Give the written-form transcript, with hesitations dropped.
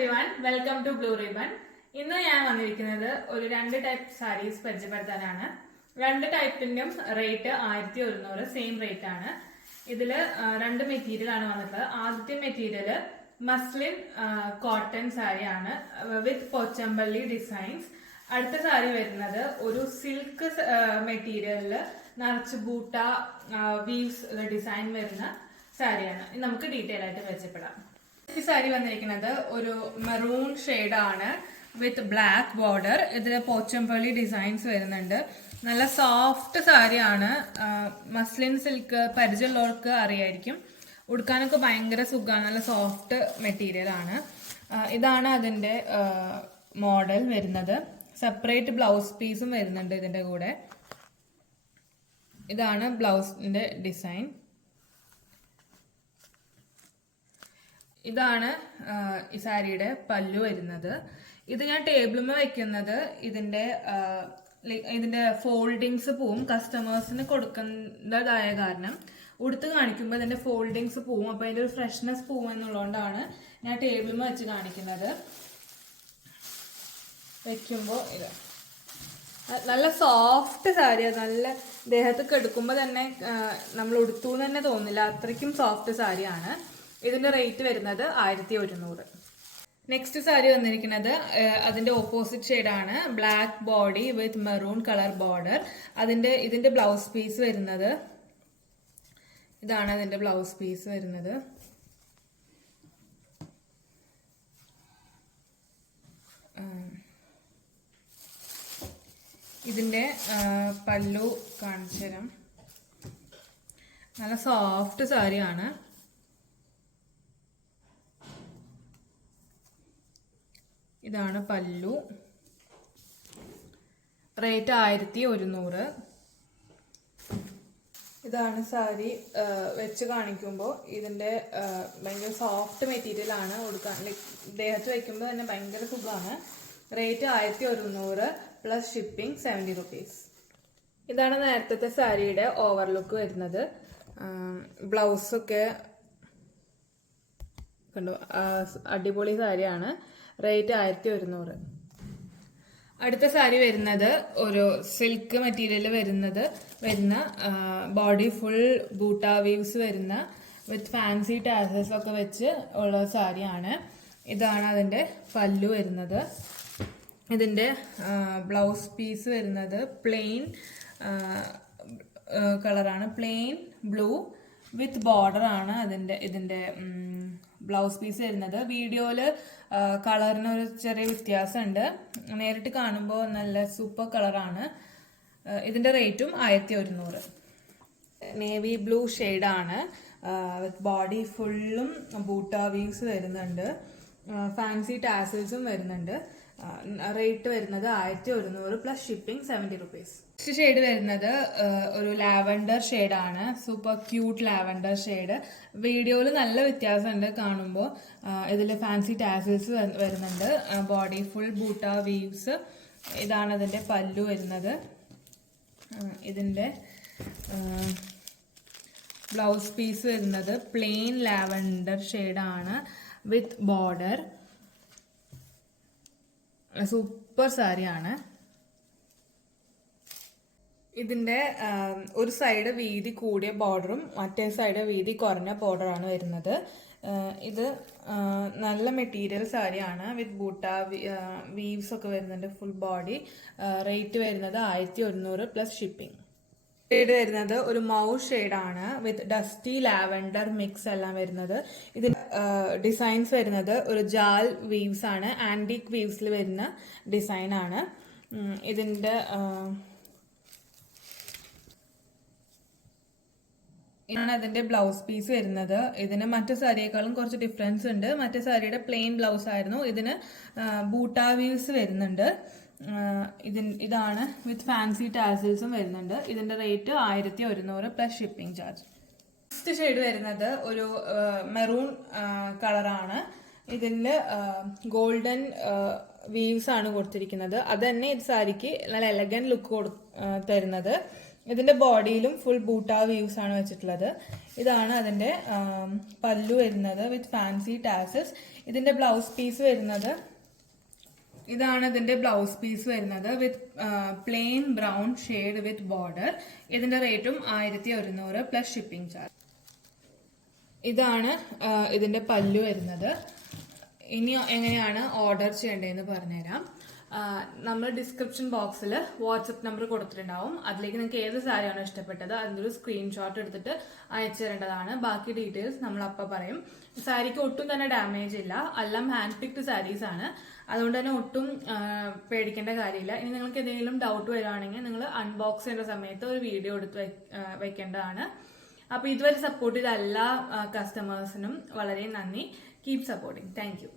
everyone, welcome to Blue Ribbon. ഇന്ന് ഞാൻ വന്നിരിക്കുന്നത് ഒരു രണ്ട് ടൈപ്പ് സാരീസ് പരിചയപ്പെടുത്താനാണ്. രണ്ട് ടൈപ്പിന്റെയും റേറ്റ് 1100 സെയിം റേറ്റ് ആണ്. ഇതിൽ രണ്ട് മെറ്റീരിയൽ ആണ് വന്നിട്ടുള്ളത്. ആദ്യത്തെ മെറ്റീരിയൽ മസ്ലിൻ കോട്ടൺ സാരി ആണ് വിത്ത് പോച്ചമ്പള്ളി ഡിസൈൻസ്. അടുത്ത സാരി വരുന്നത് ഒരു സിൽക്ക് മെറ്റീരിയലിൽ നിറച്ച് ബൂട്ട വീവ്സ് ഡിസൈൻ വരുന്ന സാരിയാണ്. നമുക്ക് ഡീറ്റെയിൽ ആയിട്ട് പരിചയപ്പെടാം. ഈ സാരി വന്നിരിക്കുന്നത് ഒരു മെറൂൺ ഷെയ്ഡ് ആണ് വിത്ത് ബ്ലാക്ക് ബോർഡർ. ഇതിൽ പോച്ചമ്പള്ളി ഡിസൈൻസ് വരുന്നുണ്ട്. നല്ല സോഫ്റ്റ് സാരിയാണ്. മസ്ലിൻ സിൽക്ക് പരിചയമുള്ളവർക്ക് അറിയായിരിക്കും. ഉടുക്കാനൊക്കെ ഭയങ്കര സുഖമാണ്. നല്ല സോഫ്റ്റ് മെറ്റീരിയൽ ആണ്. ഇതാണ് അതിൻ്റെ മോഡൽ വരുന്നത്. സെപ്പറേറ്റ് ബ്ലൗസ് പീസും വരുന്നുണ്ട് ഇതിൻ്റെ കൂടെ. ഇതാണ് ബ്ലൗസിൻ്റെ ഡിസൈൻ. ഇതാണ് ഈ സാരിയുടെ പല്ലു വരുന്നത്. ഇത് ഞാൻ ടേബിളിൽ വെക്കുന്നത് ഇതിന്റെ ഫോൾഡിങ്സ് പോവും. കസ്റ്റമേഴ്സിന് കൊടുക്കുന്നതായ കാരണം ഉടുത്ത് കാണിക്കുമ്പോൾ ഇതിന്റെ ഫോൾഡിങ്സ് പോവും. അപ്പൊ അതിന്റെ ഒരു ഫ്രഷ്നെസ് പോവും എന്നുള്ളതുകൊണ്ടാണ് ഞാൻ ടേബിളിൽ വെച്ച് കാണിക്കുന്നത്. വെക്കുമ്പോൾ ഇത് നല്ല സോഫ്റ്റ് സാരിയാണ്. നല്ല ദേഹത്തൊക്കെ എടുക്കുമ്പോൾ തന്നെ നമ്മൾ ഉടുത്തു തന്നെ തോന്നില്ല, അത്രയ്ക്കും സോഫ്റ്റ് സാരിയാണ്. ഇതിന്റെ റേറ്റ് വരുന്നത് 1100. നെക്സ്റ്റ് സാരി വന്നിരിക്കുന്നത് അതിന്റെ ഓപ്പോസിറ്റ് ഷെയ്ഡാണ്. Black body with maroon colour border. ഇതിന്റെ ബ്ലൗസ് പീസ് വരുന്നത് ഇതാണ്. അതിന്റെ ബ്ലൗസ് പീസ് വരുന്നത് ഇതിന്റെ പല്ലു കാണിച്ചു തരാം. നല്ല സോഫ്റ്റ് സാരിയാണ്. ഇതാണ് പല്ലു. റേറ്റ് 1100. ഇതാണ് സാരി വെച്ച് കാണിക്കുമ്പോൾ ഇതിൻ്റെ ഭയങ്കര സോഫ്റ്റ് മെറ്റീരിയൽ ആണ്. കൊടുക്കാൻ ദേഹത്ത് വയ്ക്കുമ്പോൾ തന്നെ ഭയങ്കര സുഖമാണ്. Rate 1100 plus shipping 70 rupees. ഇതാണ് നേരത്തെ സാരിയുടെ ഓവർലുക്ക് വരുന്നത്. ബ്ലൗസൊക്കെ കണ്ടു, അടിപൊളി സാരിയാണ്. റേറ്റ് 1100. അടുത്ത സാരി വരുന്നത് ഒരു സിൽക്ക് മെറ്റീരിയൽ വരുന്ന ബോഡി ഫുൾ ബൂട്ട വീവ്സ് വരുന്ന വിത്ത് ഫാൻസി ടാസൽസ് ഒക്കെ വെച്ച് ഉള്ള സാരിയാണ്. ഇതാണ് അതിൻ്റെ പല്ലു വരുന്നത്. ഇതിൻ്റെ ബ്ലൗസ് പീസ് വരുന്നത് പ്ലെയിൻ കളറാണ്. പ്ലെയിൻ ബ്ലൂ വിത്ത് ബോർഡർ ആണ് ഇതിൻ്റെ ബ്ലൗസ് പീസ് വരുന്നത്. വീഡിയോയിൽ കളറിന് ഒരു ചെറിയ വ്യത്യാസമുണ്ട്. നേരിട്ട് കാണുമ്പോൾ നല്ല സൂപ്പർ കളറാണ്. ഇതിൻ്റെ റേറ്റും 1100. നേവി ബ്ലൂ ഷെയ്ഡാണ് വിത്ത് ബോഡി ഫുള്ളും ബൂട്ട വീവ്സ് വരുന്നുണ്ട്. ഫാൻസി ടാസൽസും വരുന്നുണ്ട്. റേറ്റ് വരുന്നത് 1100 plus shipping 70 rupees. Next shade വരുന്നത് ഒരു ലാവൻഡർ ഷെയ്ഡാണ്. Super cute lavender shade. വീഡിയോയിൽ നല്ല വ്യത്യാസമുണ്ട് കാണുമ്പോൾ. ഇതിൽ ഫാൻസി ടാസൽസ് വരുന്നുണ്ട്. ബോഡി ഫുൾ ബൂട്ട വീവ്സ്. ഇതാണ് അതിൻ്റെ പല്ലു വരുന്നത്. ഇതിൻ്റെ ബ്ലൗസ് പീസ് വരുന്നത് പ്ലെയിൻ ലാവൻഡർ ഷെയ്ഡാണ് വിത്ത് ബോർഡർ. സൂപ്പർ സാരിയാണ്. ഇതിൻ്റെ ഒരു സൈഡ് വീതി കൂടിയ ബോർഡറും മറ്റേ സൈഡ് വീതി കുറഞ്ഞ ബോർഡറാണ് വരുന്നത്. ഇത് നല്ല മെറ്റീരിയൽ സാരിയാണ് വിത്ത് ബൂട്ട വീവ്സ് ഒക്കെ വരുന്നുണ്ട്. Full body. റേറ്റ് വരുന്നത് 1100 പ്ലസ് ഷിപ്പിംഗ്. ഷെയ്ഡ് വരുന്നത് ഒരു മൗ ഷെയ്ഡാണ് വിത്ത് ഡസ്റ്റി ലാവൻഡർ മിക്സ് എല്ലാം വരുന്നത്. ഇതിൽ ഡിസൈൻസ് വരുന്നത് ഒരു ജാൽ വീവ്സ് ആണ്. ആൻറ്റീക് വീവ്സിൽ വരുന്ന ഡിസൈനാണ്. ഇതാണ് അതിൻ്റെ ബ്ലൗസ് പീസ് വരുന്നത്. ഇതിന് മറ്റു സാരിയേക്കാളും കുറച്ച് ഡിഫറൻസ് ഉണ്ട്. മറ്റേ സാരിയുടെ പ്ലെയിൻ ബ്ലൗസ് ആയിരുന്നു. ഇതിന് ബൂട്ട വീവ്സ് വരുന്നുണ്ട്. ഇതാണ് വിത്ത് ഫാൻസി ടാസൽസും വരുന്നുണ്ട്. ഇതിന്റെ rate 1100 plus shipping charge. Next shade വരുന്നത് ഒരു മെറൂൺ കളറാണ്. ഇതിൽ ഗോൾഡൻ വീവ്സ് ആണ് കൊടുത്തിരിക്കുന്നത്. അത് തന്നെ ഇത് സാരിക്ക് നല്ല എലഗന്റ് ലുക്ക് തരുന്നത്. ഇതിന്റെ ബോഡിയിലും ഫുൾ ബൂട്ടാ വ്യൂസ് ആണ് വെച്ചിട്ടുള്ളത്. ഇതാണ് അതിന്റെ പല്ലു വരുന്നത് വിത്ത് ഫാൻസി ടാസസ്. ഇതിന്റെ ബ്ലൗസ് പീസ് വരുന്നത് ഇതാണ് ഇതിന്റെ ബ്ലൗസ് പീസ് വരുന്നത് with plain brown shade with border. ഇതിന്റെ റേറ്റും 1100 പ്ലസ് ഷിപ്പിംഗ് ചാർജ്. ഇതാണ് ഇതിന്റെ പല്ലു വരുന്നത്. ഇനി എങ്ങനെയാണ് ഓർഡർ ചെയ്യേണ്ടതെന്ന് പറഞ്ഞുതരാം. നമ്മൾ ഡിസ്ക്രിപ്ഷൻ ബോക്സിൽ വാട്സപ്പ് നമ്പർ കൊടുത്തിട്ടുണ്ടാവും. അതിലേക്ക് നിങ്ങൾക്ക് ഏത് സാരിയാണോ ഇഷ്ടപ്പെട്ടത് അതിൻ്റെ ഒരു സ്ക്രീൻഷോട്ട് എടുത്തിട്ട് അയച്ചു തരേണ്ടതാണ്. ബാക്കി ഡീറ്റെയിൽസ് നമ്മൾ അപ്പം പറയും. സാരിക്ക് ഒട്ടും തന്നെ ഡാമേജ് ഇല്ല. എല്ലാം ഹാൻഡ് പിക്ഡ് സാരീസ് ആണ്. അതുകൊണ്ട് തന്നെ ഒട്ടും പേടിക്കേണ്ട കാര്യമില്ല. ഇനി നിങ്ങൾക്ക് എന്തെങ്കിലും ഡൗട്ട് വരുവാണെങ്കിൽ നിങ്ങൾ അൺബോക്സ് ചെയ്യേണ്ട സമയത്ത് ഒരു വീഡിയോ എടുത്ത് വെക്കേണ്ടതാണ്. അപ്പോൾ ഇതുവരെ സപ്പോർട്ട് ചെയ്ത എല്ലാ കസ്റ്റമേഴ്സിനും വളരെ നന്ദി. Keep supporting. Thank you.